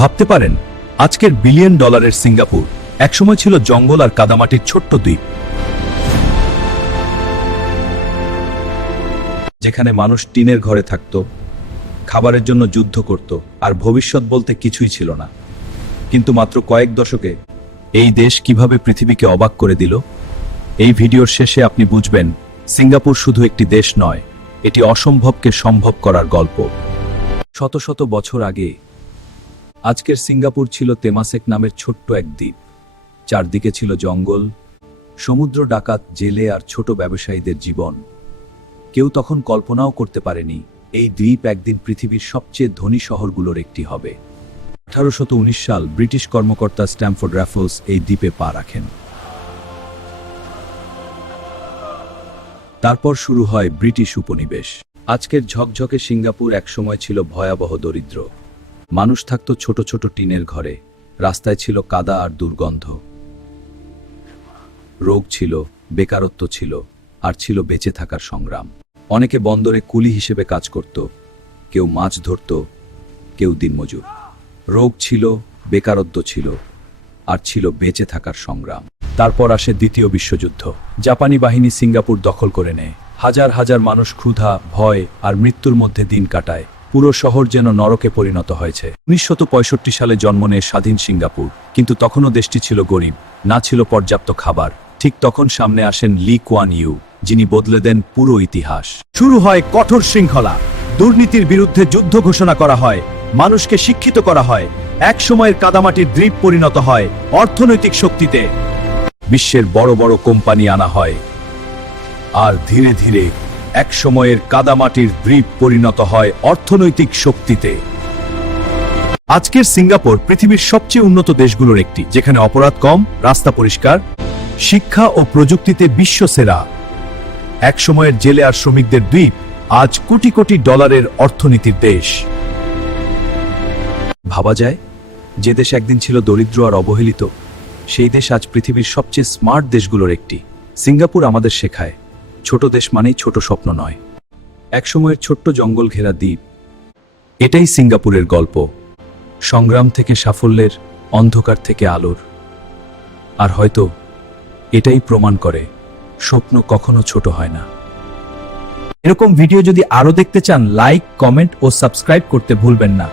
ভাবতে পারেন, আজকের বিলিয়ন ডলারের সিঙ্গাপুর একসময় ছিল জঙ্গল আর কাদামাটির ছোট্ট দ্বীপ, যেখানে মানুষ টিনের ঘরে থাকত, খাবারের জন্য যুদ্ধ করত, আর ভবিষ্যৎ বলতে কিছুই ছিল না। কিন্তু মাত্র কয়েক দশকে এই দেশ কিভাবে পৃথিবীকে অবাক করে দিল। এই ভিডিওর শেষে আপনি বুঝবেন, সিঙ্গাপুর শুধু একটি দেশ নয়, এটি অসম্ভবকে সম্ভব করার গল্প। শত শত বছর আগে আজকের সিঙ্গাপুর ছিল তেমাসেক নামের ছোট্ট এক দ্বীপ। চারদিকে ছিল জঙ্গল, সমুদ্র, ডাকাত, জেলে আর ছোট ব্যবসায়ীদের জীবন। কেউ তখন কল্পনাও করতে পারেনি এই দ্বীপ একদিন পৃথিবীর সবচেয়ে ধনী শহরগুলোর একটি হবে। 1819 সাল ব্রিটিশ কর্মকর্তা স্ট্যামফোর্ড র্যাফলস এই দ্বীপে পা রাখেন। তারপর শুরু হয় ব্রিটিশ উপনিবেশ। আজকের ঝকঝকে সিঙ্গাপুর একসময় ছিল ভয়াবহ দরিদ্র। মানুষ থাকত ছোট ছোট টিনের ঘরে, রাস্তায় ছিল কাদা আর দুর্গন্ধ। রোগ ছিল, বেকারত্ব ছিল, আর ছিল বেঁচে থাকার সংগ্রাম। অনেকে বন্দরে কুলি হিসেবে কাজ করত, কেউ মাছ ধরত, কেউ দিনমজুর। রোগ ছিল, বেকারত্ব ছিল, আর ছিল বেঁচে থাকার সংগ্রাম। তারপর আসে দ্বিতীয় বিশ্বযুদ্ধ। জাপানি বাহিনী সিঙ্গাপুর দখল করে নেয়। হাজার হাজার মানুষ ক্ষুধা, ভয় আর মৃত্যুর মধ্যে দিন কাটায়। পুরো শহর যেন নরকে পরিণত হয়েছে। 1965 সালে জন্ম নেয় স্বাধীন সিঙ্গাপুর, কিন্তু তখনও দেশটি ছিল গরিব, না ছিল পর্যাপ্ত খাবার। ঠিক তখন সামনে আসেন লি কুয়ান ইউ, যিনি বদলে দেন পুরো ইতিহাস। শুরু হয় কঠোর শৃঙ্খলা, দুর্নীতির বিরুদ্ধে যুদ্ধ ঘোষণা করা হয়, মানুষকে শিক্ষিত করা হয়। এক সময়ের কাদামাটির দ্বীপ পরিণত হয় অর্থনৈতিক শক্তিতে। বিশ্বের বড় বড় কোম্পানি আনা হয়, আর ধীরে ধীরে এক সময়ের কাদামাটির দ্বীপ পরিণত হয় অর্থনৈতিক শক্তিতে। আজকের সিঙ্গাপুর পৃথিবীর সবচেয়ে উন্নত দেশগুলোর একটি, যেখানে অপরাধ কম, রাস্তা পরিষ্কার, শিক্ষা ও প্রযুক্তিতে বিশ্বসেরা। এক সময়ের জেলে আর শ্রমিকদের দ্বীপ আজ কোটি কোটি ডলারের অর্থনীতির দেশ। ভাবা যায়, যে দেশ একদিন ছিল দরিদ্র আর অবহেলিত, সেই দেশ আজ পৃথিবীর সবচেয়ে স্মার্ট দেশগুলোর একটি। সিঙ্গাপুর আমাদের শেখায়, ছোট দেশ মানেই ছোট স্বপ্ন নয়। একসময়ের ছোট্ট জঙ্গল ঘেরা দ্বীপ, এটাই সিঙ্গাপুরের গল্প। সংগ্রাম থেকে সাফল্যের, অন্ধকার থেকে আলোর। আর হয়তো এটাই প্রমাণ করে, স্বপ্ন কখনো ছোট হয় না। এরকম ভিডিও যদি আরো দেখতে চান, লাইক, কমেন্ট ও সাবস্ক্রাইব করতে ভুলবেন না।